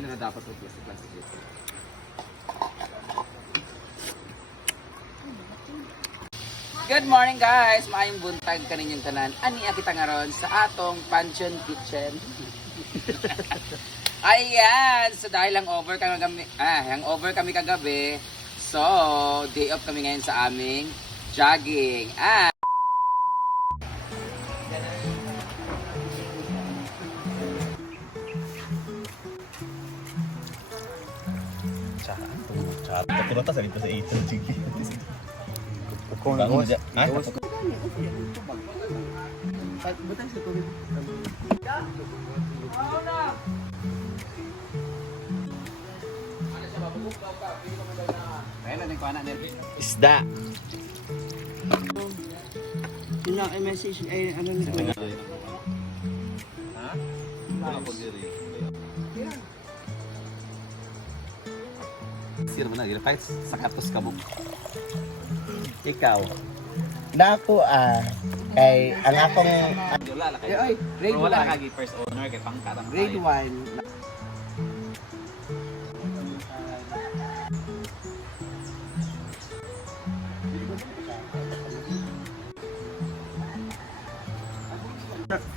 Ano na dapat ito? Plastic dito. Good morning guys! Maayong buntag kaninyong tanan. Ani kita ngaron sa atong Pansion Kitchen. Ayan! So dahil hangover kami kagabi. So, day off kami ngayon sa aming jogging. Ternyata sa dito sa ito. Kung Bangun aja. Ah? isda. Yun lang, message, ay ano nito. Ha? Ako diri. Sir mo na, kahit sakatos ka mo. Ikaw. Nako kay ang akong Wala la kayo. Ay, grade Pero wala 1. kagi first owner kay pangkarang Grade 1.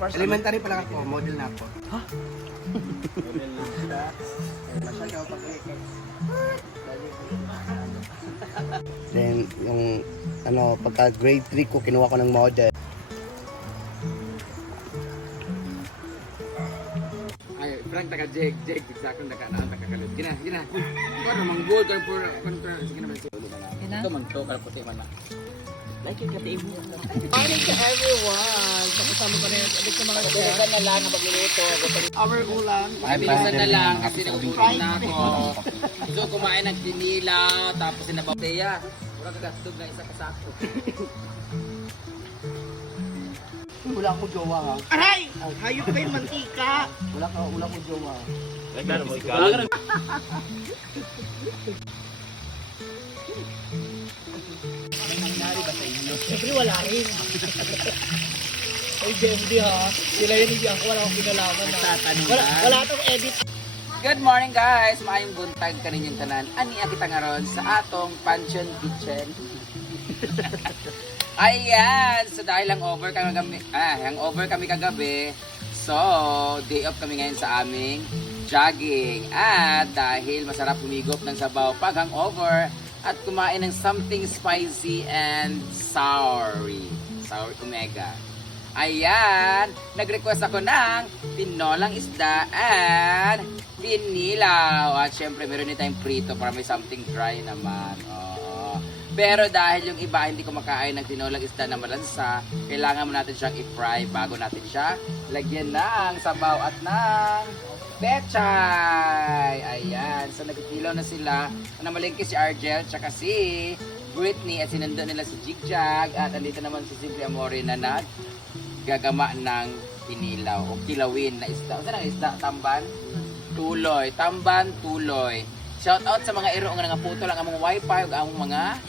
Elementary pa lang ako, model na ako. Ha? Model na. Masyado ako pag-iikot. then yung ano pagka grade 3 ko kinuha ko ng model. Ay, Frank taga-jeg, sakong taga-naan, taga-kalod. Gina. Ano, manggol, kontra, sige naman siya. Ito, magtokal, puti man na. Like yung ka-table. Morning to everyone! Pakasama pa rin ulit sa mga chef. na lang ang pagluluto. Our ulam. Ay, bilisan na lang kasi nagugutom na ako. Gusto kumain ng sinila, tapos sinabaw. Teya, wala kagastog na isa kasako. Wala akong jowa ha. Aray! Hayop kayo mantika! Wala akong jowa. Siyempre wala rin. Ay, JMD ha. Sila yun hindi ako. Wala akong kinalaman na. Wala itong edit. Good morning guys! Maayong buntag kaninyong tanan. Ani kita ngaron sa atong Pansion Kitchen. Ayan! So dahil hangover kami kagabi. So, day off kami ngayon sa aming jogging. At dahil masarap humigop ng sabaw pag hangover at kumain ng something spicy and sour omega. Ayan! Nag-request ako ng tinolang isda and pinilaw. At syempre meron din tayong prito para may something dry naman. Oo. Pero dahil yung iba hindi kumakain ng tinolang isda na malansa, kailangan mo natin siyang i-fry bago natin siya lagyan ng sabaw at ng pechay. Ayan. So nagkikilaw na sila. Namalingki si Argel tsaka si Britney at sinundo nila si Jigjag at andito naman si Simply Amore na naggagama ng pinilaw o kilawin na isda. Saan ang isda? Tamban? Tuloy. Tamban, tuloy. Shout out sa mga iro nga nga puto lang among wifi ug among mga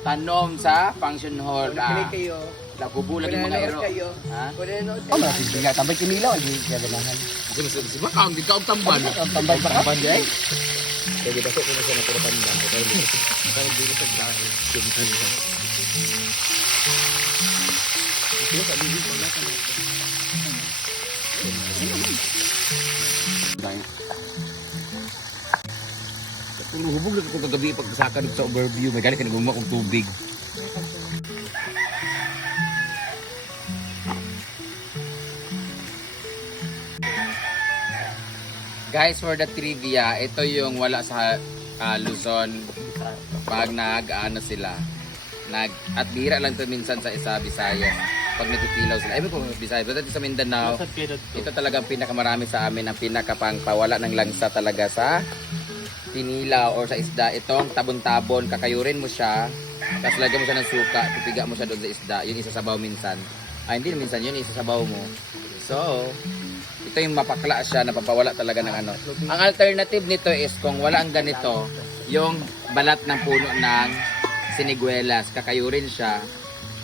tanom sa function hall. Kayo. Nagubulag yung mga iro. Ha? Ano sige ka tambay kinilaw di kaya ganahan. Bakang di ka og tamban. Tambay pa ka. Jay. Sige dapat ko na siya na tamban. Kaya dito sa dahil. Hubog na ko kagabi pagsaka sa overview. May galing ka nagumwa kong tubig. Guys, for the trivia, ito yung wala sa Luzon pag nag-ano sila. At bihira lang to minsan sa isa Visayas pag nagkikilaw sila. Ay, kung Visayas, but sa Mindanao, ito talagang pinakamarami sa amin ang pinakapangpawala ng langsa talaga sa tinilaw or sa isda. Itong tabon-tabon, kakayurin mo siya, tapos lagyan mo siya ng suka, pipiga mo siya doon sa isda. Yung isasabaw minsan. Hindi minsan yun, isasabaw mo. So, ito yung mapakla siya, napapawala talaga ng ano. Ang alternative nito is kung wala ang ganito, yung balat ng puno ng siniguelas, kakayurin siya,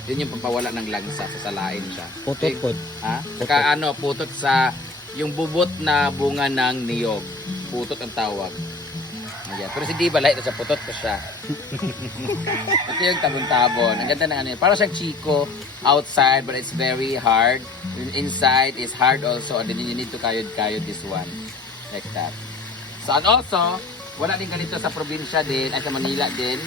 yun yung pampawala ng langsa, sasalain siya. Putot. Ha? Saka putot sa yung bubot na bunga ng niyog. putot ang tawag. Ayan. Pero si Diva light na siya, putot pa siya. Ito yung tabon-tabon. Ang ganda na ano yun. Parang siyang Chico outside but it's very hard. Yung inside is hard also and then you need to kayod-kayod this one. Like that. So and also, wala din ganito sa probinsya din ay sa Manila din.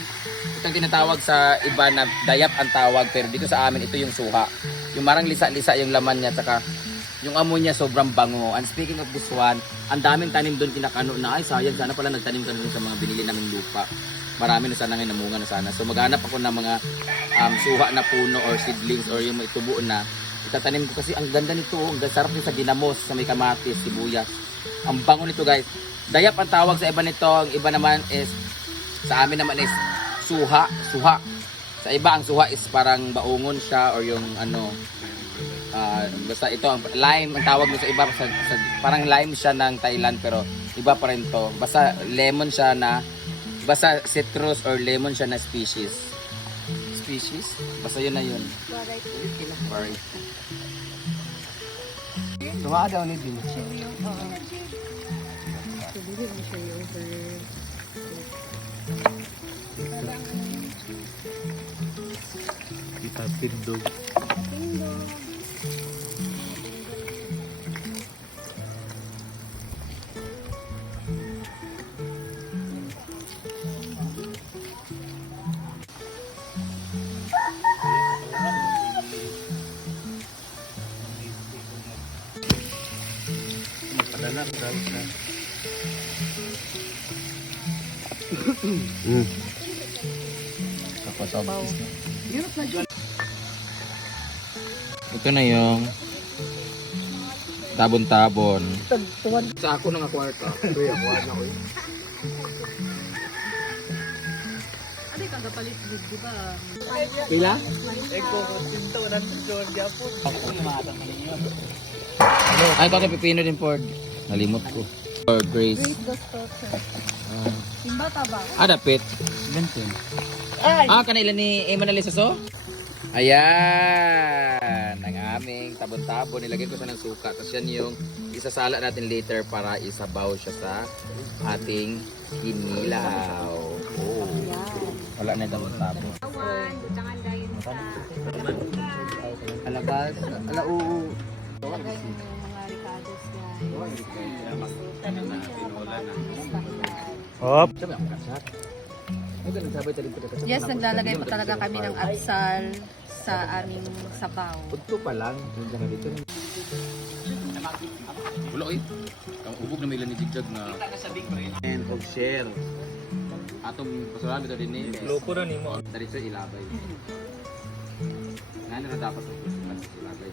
Itong tinatawag sa iba na dayap ang tawag pero dito sa amin ito yung suha. Yung marang lisa-lisa yung laman niya tsaka yung amo niya sobrang bango. And speaking of this one, ang daming tanim doon kinakano na ay sayang sana pala nagtanim ka doon sa mga binili naming lupa. Marami na sana ngayon namunga na sana. So maghanap ako ng mga suha na puno or seedlings or yung may tubo na. Itatanim ko kasi ang ganda nito. Ang sarap din sa dinamos, sa may kamatis, sibuyas. Ang bango nito guys. Dayap ang tawag sa iba nito. Ang iba naman is, sa amin naman is suha. Suha. Sa iba ang suha is parang baungon siya or yung ano, basta ito ang lime ang tawag mo sa iba parang lime siya ng Thailand pero iba pa rin to basta lemon siya na basta citrus or lemon siya na species basta yun na yun variety. Tuwa daw ni Bin. Kita pindog. Magpadala ka. Ito na yung tabon-tabon sa ako ng kwarta Kuya, kuha na ko. Ano yung kagapalit good, di ba? pila? Eko, sinto, nandun Japon. Ako yung mga yun. Ay ito kay pipino din Ford nalimot ko or Grace Yung bata ba? dapit kanila ni Emma Nalisaso. Ayan, ang aming tabon-tabon. Nilagay ko siya ng suka. Tapos yan yung isasala natin later para isabaw siya sa ating kinilaw. Oh. Wala na yung tabon-tabon. Awan, butangan dahil sa... Alabas, alauu. Lagay mo yung mga ricados guys. Hop. Yes, naglalagay pa talaga kami ng absal sa aming sabaw. Ito pa lang. Wala oy. Ang ubog na may ilan ni Jigjag na and of share. Atong pasaran bitaw din ni. Loko na nimo. Dari sa ilabay. Ngano na dapat sa ilabay.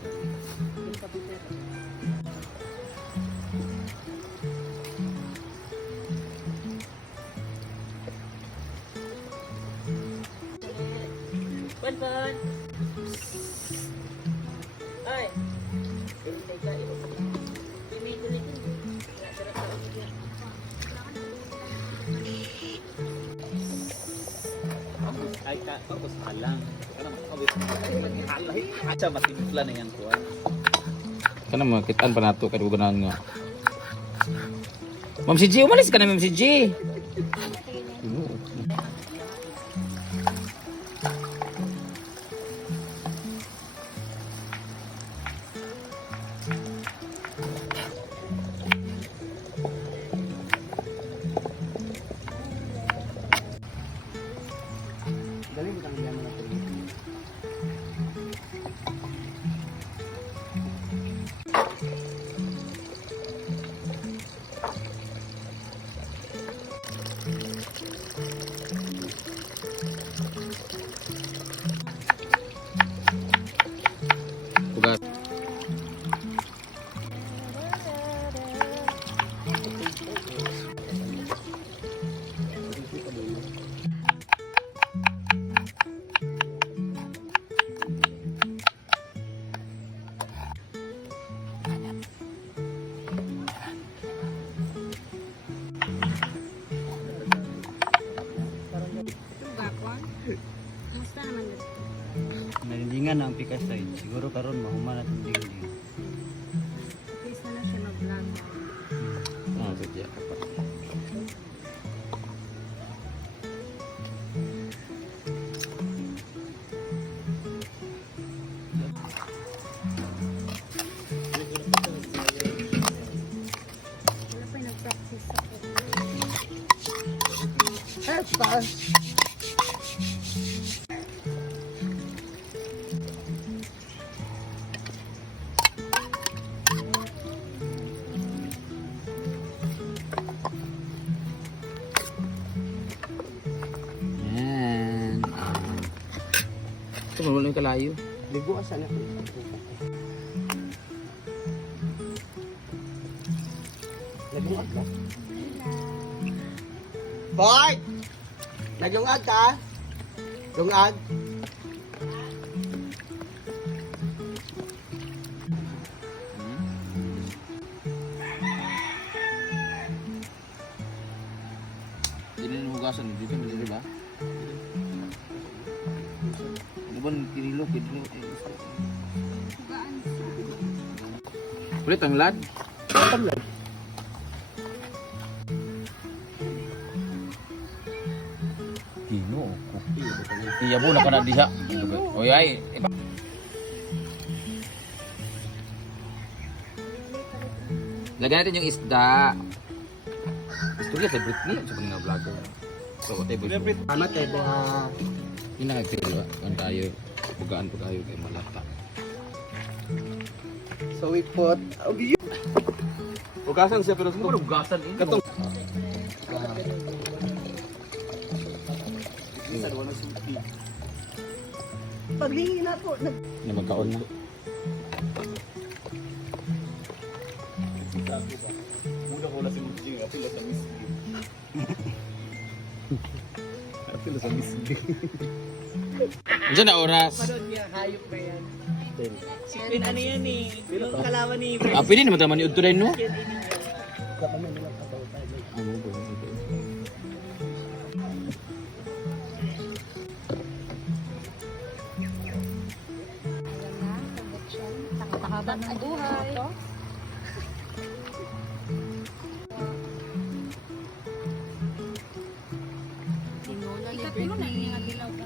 Pan. Ay. Ay ka, tapos halang. Kana makawis. Halay. Acha matimpla na yan ko. Kana makitaan pa nato kay ganahan nga. Ma'am si G, umalis ka na Ma'am si G. Galing kang diyan na ito. Ugat. Bakwan? Kumusta naman dito? Nalindingan ang pika side. Siguro karon mahuman at dingding. Please na siya mag-vlog. Sadya ka pa. wala yung kalayo. Ligo asan ako. Nagungag ka? Boy! Nagungag ka? Lungag? Hindi na hugasan, dito mo ba? Ano ba kinilok? Ulit ang lad. Tamlan. Kino. Iya po na para diha. Oy ay. Lagyan natin yung isda. Gusto niya sa Britney. Sa mga vlogger. So, what type of... Amat eh, buha. Hindi na nagpili ba? Ang tayo. Bugaan pa kayo kay malata. So we put... Ugasan siya pero... Ano bugasan eh? Katong... Paglingi na po. Na magkaon na. Muna si Mujing, at sila sa misgi. At sila sa misgi. Diyan na oras. Manood niya, hayop na yan. Si Queen ano yan eh. Yung kalaban ni Ah, pwede naman taman ni Udto rin, no? Queen ini niya. Ano ba? Takot-takotan ng buhay. Ikatulong na yung dilaw ka.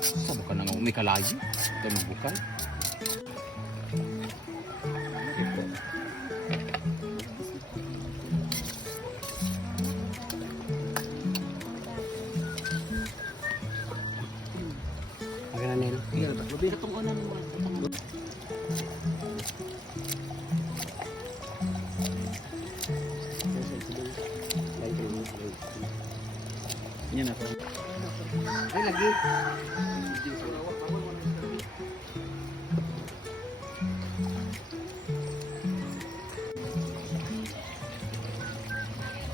Saan ka nang umikalayo? Dami bukan. Magana nila. Yan ako. Ay, lagi.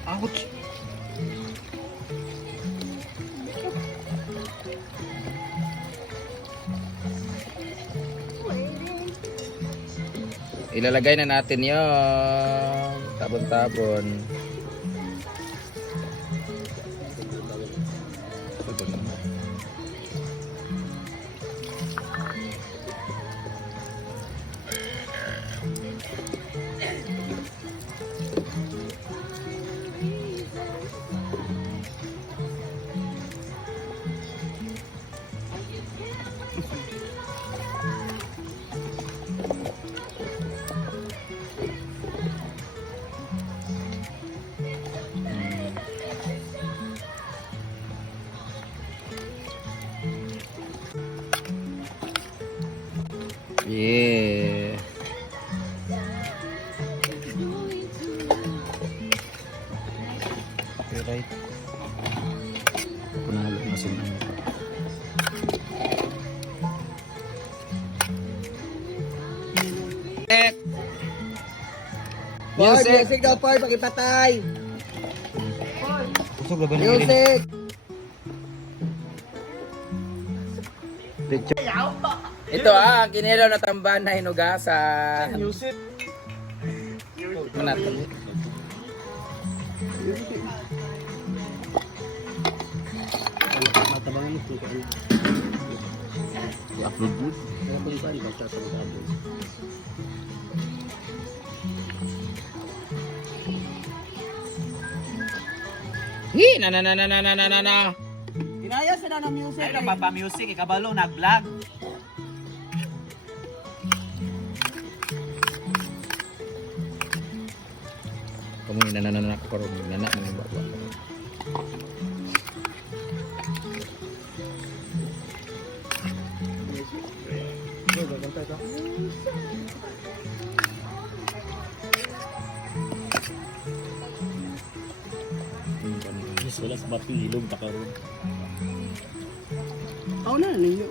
Ouch! Ilalagay na natin yon. Tabon-tabon. Yeah. Okay, right. Punalo na sila. Music daw po, pag-ipatay. Usog laban ng Music. Ito ang kinilaw na tamban na hinugasan. Music. Manat. Matabangan mo kung ano. I-upload good. Kaya kung saan, basta sa mga Hi, na. Inaya sila ng music. Ay, nagpapa-music, ikabalo, nag-vlog. Kung inananak ko karon, nanak ng baba. Yes, wala sa mapilog na karon. Ako na ninyo.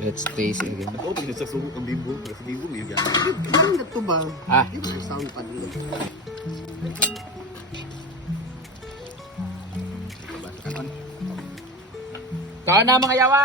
Let's taste it again. Oh, pag nagsasubok ang bimbo, kasi bimbo may gano'n. Parang na to ba? Ah. Di ba sound pa din? Kaon na mga yawa!